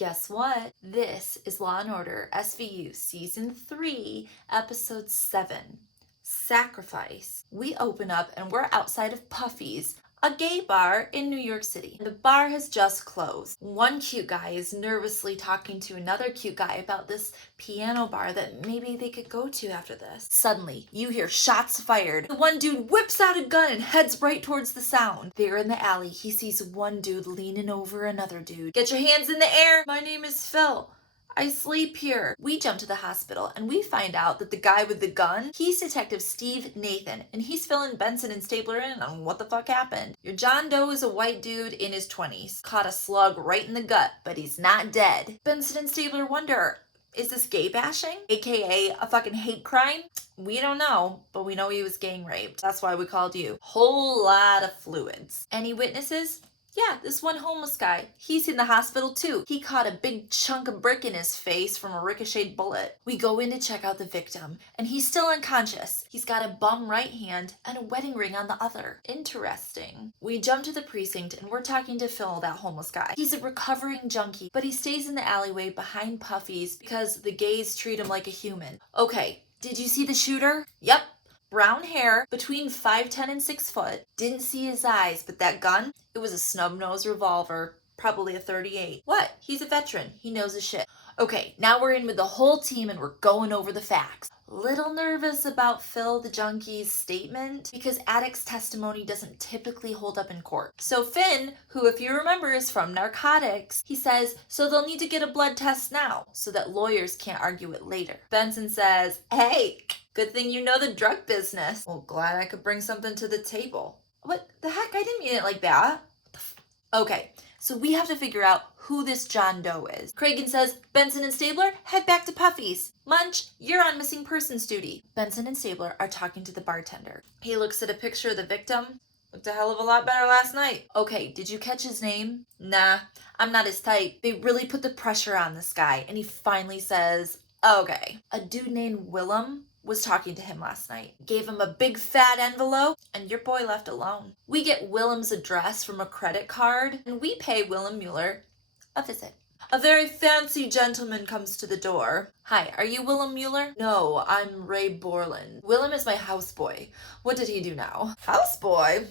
Guess what? This is Law & Order SVU Season 3, Episode 7, Sacrifice. We open up and we're outside of Puffy's, a gay bar in New York City. The bar has just closed. One cute guy is nervously talking to another cute guy about this piano bar that maybe they could go to after this. Suddenly, you hear shots fired. The one dude whips out a gun and heads right towards the sound. There in the alley, he sees one dude leaning over another dude. Get your hands in the air! My name is Phil. I sleep here. We jump to the hospital and we find out that the guy with the gun, he's Detective Steve Nathan, and he's filling Benson and Stabler in on what the fuck happened. Your John Doe is a white dude in his 20s. Caught a slug right in the gut, but he's not dead. Benson and Stabler wonder, is this gay bashing? AKA a fucking hate crime? We don't know, but we know he was gang raped. That's why we called you. Whole lot of fluids. Any witnesses? Yeah, this one homeless guy, he's in the hospital too. He caught a big chunk of brick in his face from a ricocheted bullet. We go in to check out the victim, and he's still unconscious. He's got a bum right hand and a wedding ring on the other. Interesting. We jump to the precinct, and we're talking to Phil, that homeless guy. He's a recovering junkie, but he stays in the alleyway behind Puffy's because the gays treat him like a human. Okay, did you see the shooter? Yep. Brown hair, between 5'10" and 6 foot. Didn't see his eyes, but that gun, it was a snub-nosed revolver, probably a .38. What? He's a veteran. He knows his shit. Okay, now we're in with the whole team and we're going over the facts. Little nervous about Phil the junkie's statement because addict's testimony doesn't typically hold up in court. So Finn, who if you remember is from narcotics, he says, so they'll need to get a blood test now so that lawyers can't argue it later. Benson says, hey, good thing you know the drug business. Well, glad I could bring something to the table. What the heck? I didn't mean it like that. Okay, so we have to figure out who this John Doe is. Cragen says, Benson and Stabler, head back to Puffy's. Munch, you're on missing persons duty. Benson and Stabler are talking to the bartender. He looks at a picture of the victim. Looked a hell of a lot better last night. Okay, did you catch his name? Nah, I'm not his type. They really put the pressure on this guy, and he finally says, okay. A dude named Willem was talking to him last night. Gave him a big fat envelope, and your boy left alone. We get Willem's address from a credit card, and we pay Willem Mueller a visit. A very fancy gentleman comes to the door. Hi, are you Willem Mueller? No, I'm Ray Borland. Willem is my houseboy. What did he do now? Houseboy?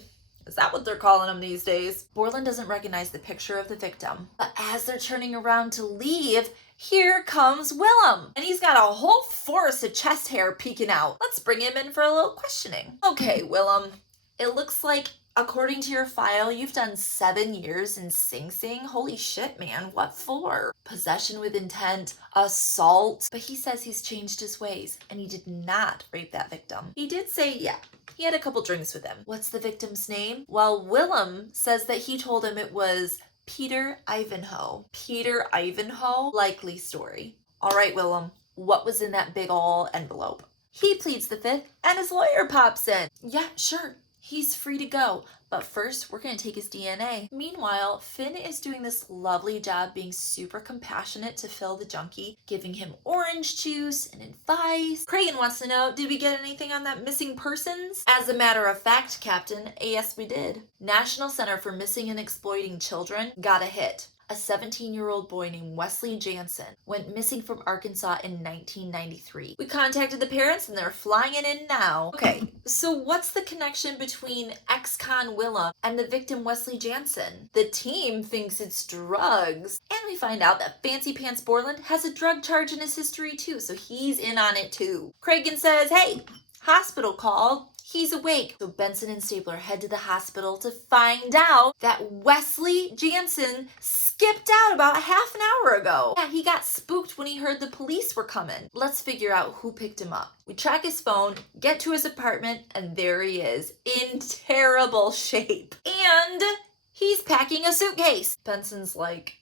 Is that what they're calling him these days? Borland doesn't recognize the picture of the victim. But as they're turning around to leave, here comes Willem. And he's got a whole forest of chest hair peeking out. Let's bring him in for a little questioning. Okay, Willem. It looks like, according to your file, you've done 7 years in Sing Sing. Holy shit, man. What for? Possession with intent, assault. But he says he's changed his ways, and he did not rape that victim. He did say, yeah, he had a couple drinks with him. What's the victim's name? Well, Willem says that he told him it was Peter Ivanhoe. Peter Ivanhoe? Likely story. All right, Willem, what was in that big ol' envelope? He pleads the fifth, and his lawyer pops in. Yeah, sure. He's free to go, but first we're going to take his DNA. Meanwhile, Finn is doing this lovely job being super compassionate to Phil the junkie, giving him orange juice and advice. Cragen wants to know, did we get anything on that missing persons? As a matter of fact, Captain, yes we did. National Center for Missing and Exploiting Children got a hit. A 17-year-old boy named Wesley Jansen went missing from Arkansas in 1993. We contacted the parents and they're flying it in now. Okay, so what's the connection between ex-con Willem and the victim Wesley Jansen? The team thinks it's drugs. And we find out that Fancy Pants Borland has a drug charge in his history too, so he's in on it too. Cragen says, hey, hospital called. He's awake. So Benson and Stabler head to the hospital to find out that Wesley Jansen skipped out about half an hour ago. Yeah, he got spooked when he heard the police were coming. Let's figure out who picked him up. We track his phone, get to his apartment, and there he is, in terrible shape. And he's packing a suitcase. Benson's like,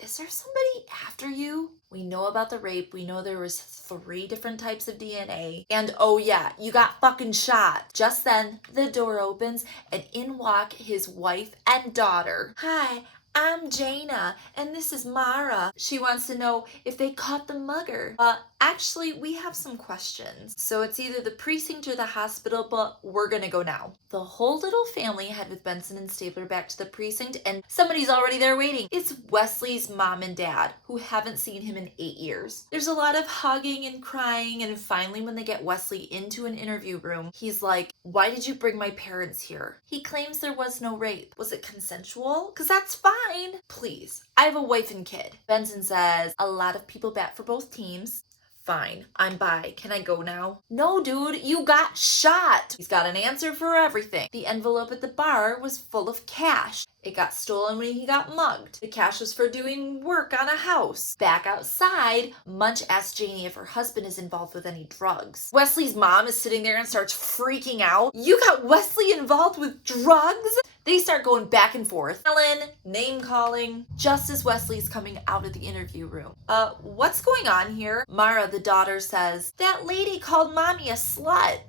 is there somebody after you? We know about the rape. We know there was 3 different types of DNA. And oh yeah, you got fucking shot. Just then, the door opens and in walk his wife and daughter. Hi, I'm Jaina, and this is Mara. She wants to know if they caught the mugger. Actually, we have some questions. So it's either the precinct or the hospital, but we're gonna go now. The whole little family head with Benson and Stabler back to the precinct, and somebody's already there waiting. It's Wesley's mom and dad, who haven't seen him in 8 years. There's a lot of hugging and crying, and finally when they get Wesley into an interview room, he's like, "Why did you bring my parents here?" He claims there was no rape. Was it consensual? Because that's fine. Please, I have a wife and kid. Benson says, "A lot of people bat for both teams." Fine, I'm bi. Can I go now? No, dude, you got shot. He's got an answer for everything. The envelope at the bar was full of cash. It got stolen when he got mugged. The cash was for doing work on a house. Back outside, Munch asks Janie if her husband is involved with any drugs. Wesley's mom is sitting there and starts freaking out. You got Wesley involved with drugs? They start going back and forth. Ellen, name calling. Just as Wesley's coming out of the interview room. What's going on here? Mara, the daughter, says, "That lady called mommy a slut."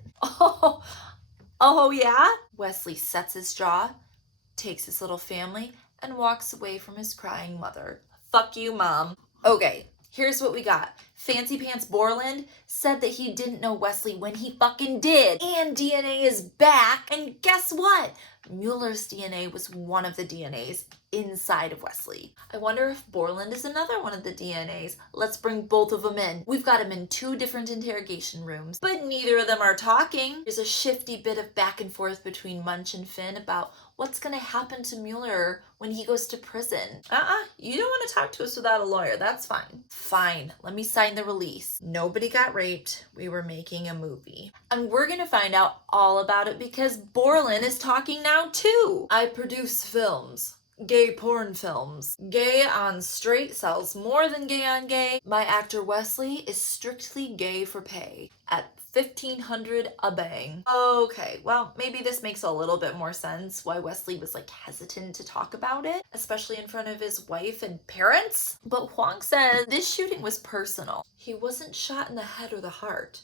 Oh yeah? Wesley sets his jaw, takes his little family, and walks away from his crying mother. Fuck you, Mom. Okay, here's what we got. Fancy Pants Borland said that he didn't know Wesley when he fucking did. And DNA is back. And guess what? Mueller's DNA was one of the DNAs inside of Wesley. I wonder if Borland is another one of the DNAs. Let's bring both of them in. We've got them in 2 different interrogation rooms, but neither of them are talking. There's a shifty bit of back and forth between Munch and Finn about what's gonna happen to Mueller when he goes to prison. You don't want to talk to us without a lawyer. That's fine. Fine, let me sign the release. Nobody got raped. We were making a movie. And we're gonna find out all about it because Borland is talking now too. I produce films. Gay porn films. Gay on straight sells more than gay on gay. My actor Wesley is strictly gay for pay at $1,500 a bang. Okay, well, maybe this makes a little bit more sense why Wesley was like hesitant to talk about it, especially in front of his wife and parents. But Huang says this shooting was personal. He wasn't shot in the head or the heart.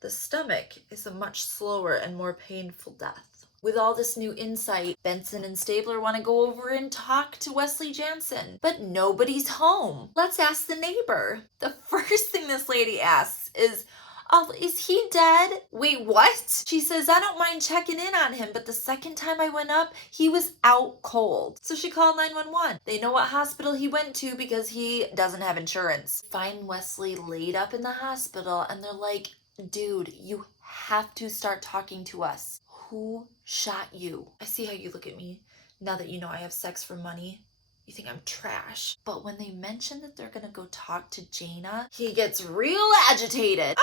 The stomach is a much slower and more painful death. With all this new insight, Benson and Stabler want to go over and talk to Wesley Jansen, but nobody's home. Let's ask the neighbor. The first thing this lady asks is, "Oh, is he dead?" Wait, what? She says, "I don't mind checking in on him, but the second time I went up, he was out cold." So she called 911. They know what hospital he went to because he doesn't have insurance. Find Wesley laid up in the hospital, and they're like, "Dude, you have to start talking to us. Who shot you?" I see how you look at me now that you know I have sex for money. You think I'm trash. But when they mention that they're gonna go talk to Jaina, he gets real agitated.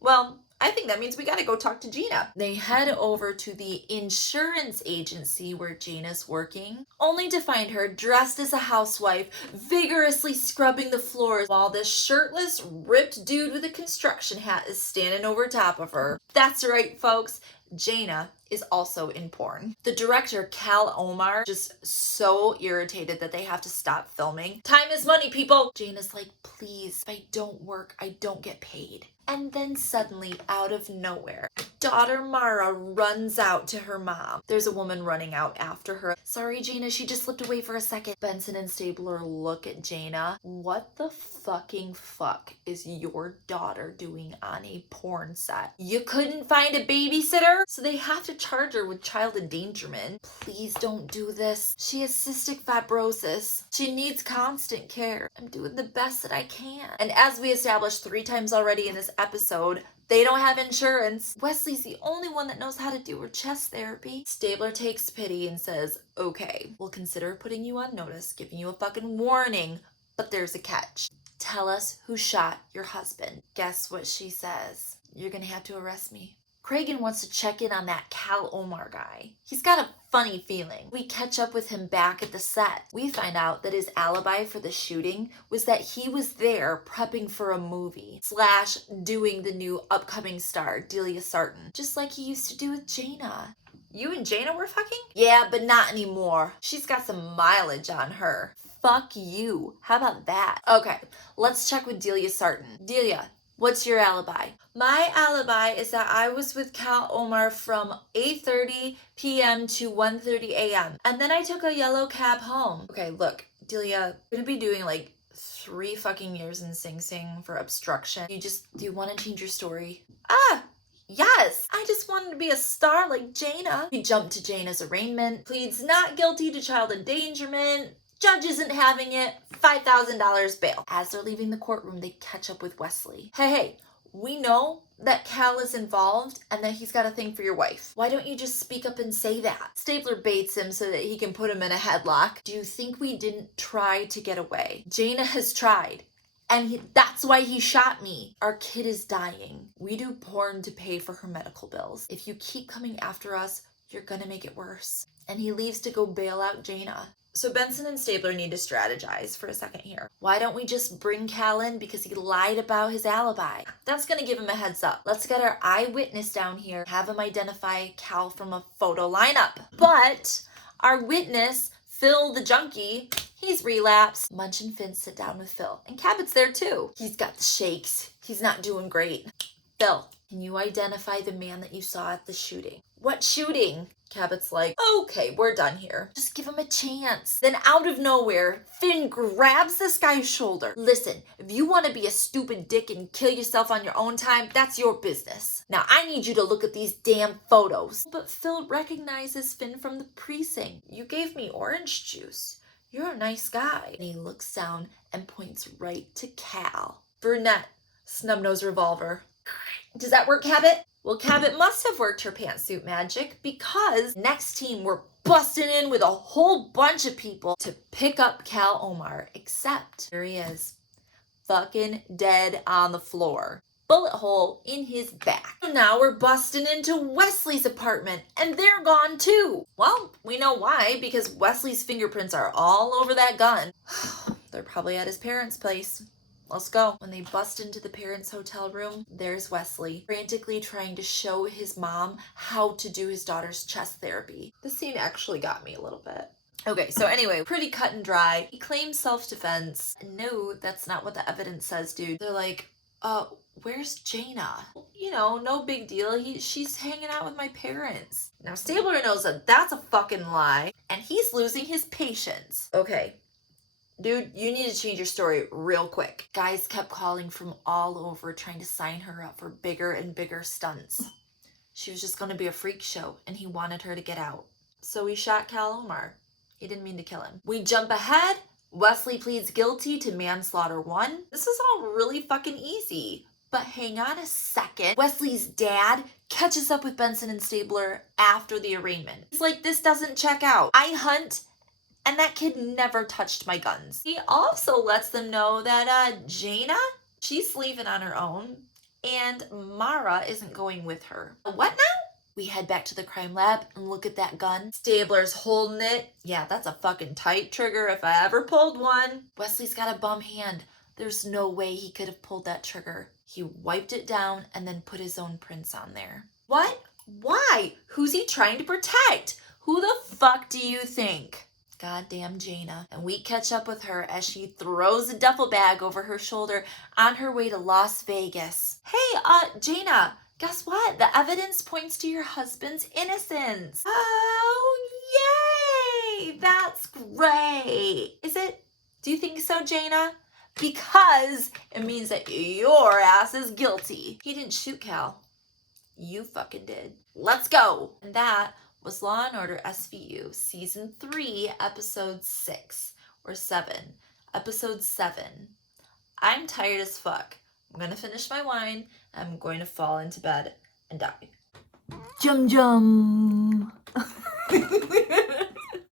Well, I think that means we gotta go talk to Gina. They head over to the insurance agency where Gina's working, only to find her dressed as a housewife, vigorously scrubbing the floors while this shirtless, ripped dude with a construction hat is standing over top of her. That's right, folks. Jaina is also in porn. The director, Cal Omar, just so irritated that they have to stop filming. Time is money, people. Jaina's like, "Please, if I don't work, I don't get paid." And then suddenly, out of nowhere, daughter Mara runs out to her mom. There's a woman running out after her. "Sorry, Jaina, she just slipped away for a second." Benson and Stabler look at Jaina. What the fucking fuck is your daughter doing on a porn set? You couldn't find a babysitter? So they have to charge her with child endangerment. Please don't do this. She has cystic fibrosis. She needs constant care. I'm doing the best that I can. And as we established 3 times already in this episode, they don't have insurance. Wesley's the only one that knows how to do her chest therapy. Stabler takes pity and says, "Okay, we'll consider putting you on notice, giving you a fucking warning, but there's a catch. Tell us who shot your husband." Guess what she says? "You're gonna have to arrest me." Cragen wants to check in on that Cal Omar guy. He's got a funny feeling. We catch up with him back at the set. We find out that his alibi for the shooting was that he was there prepping for a movie / doing the new upcoming star, Delia Sarton, just like he used to do with Jaina. You and Jaina were fucking? Yeah, but not anymore. She's got some mileage on her. Fuck you. How about that? Okay, let's check with Delia Sarton. Delia, What's your alibi? My alibi is that I was with Cal Omar from 8:30 p.m. to 1:30 a.m. And then I took a yellow cab home. Okay, look, Delia, I'm gonna be doing like 3 fucking years in Sing Sing for obstruction. Do you want to change your story? Yes, I just wanted to be a star like Jaina. We jumped to Jaina's arraignment, pleads not guilty to child endangerment. Judge isn't having it, $5,000 bail. As they're leaving the courtroom, they catch up with Wesley. Hey, we know that Cal is involved and that he's got a thing for your wife. Why don't you just speak up and say that? Stabler baits him so that he can put him in a headlock. Do you think we didn't try to get away? Jaina has tried. And that's why he shot me. Our kid is dying. We do porn to pay for her medical bills. If you keep coming after us, you're gonna make it worse. And he leaves to go bail out Jaina. So Benson and Stabler need to strategize for a second here. Why don't we just bring Cal in because he lied about his alibi? That's gonna give him a heads up. Let's get our eyewitness down here, have him identify Cal from a photo lineup. But our witness, Phil the junkie, he's relapsed. Munch and Finn sit down with Phil. And Cabot's there too. He's got the shakes. He's not doing great. Phil, can you identify the man that you saw at the shooting? What shooting? Cabot's like, okay, we're done here. Just give him a chance. Then out of nowhere, Finn grabs this guy's shoulder. Listen, if you want to be a stupid dick and kill yourself on your own time, that's your business. Now I need you to look at these damn photos. But Phil recognizes Finn from the precinct. You gave me orange juice. You're a nice guy. And he looks down and points right to Cal. Brunette, snub-nosed revolver. Does that work, Cabot? Well, Cabot must have worked her pantsuit magic because next team we're busting in with a whole bunch of people to pick up Cal Omar, except here he is, fucking dead on the floor. Bullet hole in his back. So now we're busting into Wesley's apartment and they're gone too. Well, we know why, because Wesley's fingerprints are all over that gun. They're probably at his parents' place. Let's go. When they bust into the parents' hotel room, there's Wesley, frantically trying to show his mom how to do his daughter's chest therapy. This scene actually got me a little bit. Okay, so anyway, pretty cut and dry. He claims self-defense. No, that's not what the evidence says, dude. They're like, where's Jaina? You know, no big deal. She's hanging out with my parents. Now, Stabler knows that that's a fucking lie, and he's losing his patience. Okay. Dude, you need to change your story real quick. Guys kept calling from all over trying to sign her up for bigger and bigger stunts. She was just going to be a freak show and he wanted her to get out. So he shot Cal Omar. He didn't mean to kill him. We jump ahead. Wesley pleads guilty to manslaughter 1. This is all really fucking easy. But hang on a second. Wesley's dad catches up with Benson and Stabler after the arraignment. He's like, this doesn't check out. I hunt and that kid never touched my guns. He also lets them know that Jaina, she's leaving on her own and Mara isn't going with her. What now? We head back to the crime lab and look at that gun. Stabler's holding it. Yeah, that's a fucking tight trigger if I ever pulled one. Wesley's got a bum hand. There's no way he could have pulled that trigger. He wiped it down and then put his own prints on there. What? Why? Who's he trying to protect? Who the fuck do you think? Goddamn Jaina. And we catch up with her as she throws a duffel bag over her shoulder on her way to Las Vegas. Hey, Jaina, guess what? The evidence points to your husband's innocence. Oh, yay! That's great. Is it? Do you think so, Jaina? Because it means that your ass is guilty. He didn't shoot Cal. You fucking did. Let's go. And that was Law & Order SVU Season 3, Episode 6, or 7. Episode 7. I'm tired as fuck. I'm gonna finish my wine, and I'm going to fall into bed and die. Jum jum!